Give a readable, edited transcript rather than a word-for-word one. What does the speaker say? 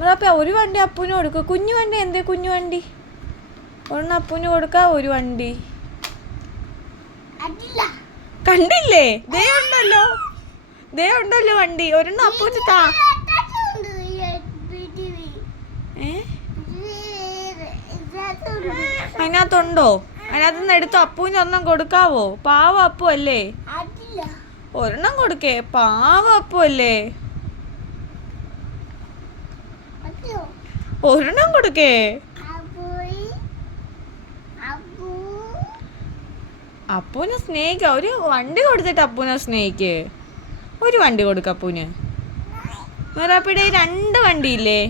മിറാപ്പ ഒരു വണ്ടി അപ്പൂന് കൊടുക്കുക. കുഞ്ഞു വണ്ടി എന്തേ? കുഞ്ഞു വണ്ടി ഒരെണ്ണം അപ്പൂന് കൊടുക്കാ. ഒരു വണ്ടി കണ്ടില്ലേ? ദേ ഉണ്ടല്ലോ, ദേ ഉണ്ടല്ലോ വണ്ടി. ഒരെണ്ണം അപ്പൂന് താ. അതിനകത്തുണ്ടോ? അതിനകത്തുനിന്ന് എടുത്തോ. അപ്പൂന് ഒരെണ്ണം കൊടുക്കാവോ? പാവ അപ്പു അല്ലേ? ഒരെണ്ണം കൊടുക്കേ. പാവ അപ്പു അല്ലേ? ഒരെണ്ണം കൊടുക്കേ. അപ്പൂനെ സ്നേഹിക്ക. ഒരു വണ്ടി കൊടുത്തിട്ട് അപ്പൂനെ സ്നേഹിക്ക്. ഒരു വണ്ടി കൊടുക്ക അപ്പൂന്. മിറാപ്പിടെ 2 വണ്ടിയില്ലേ?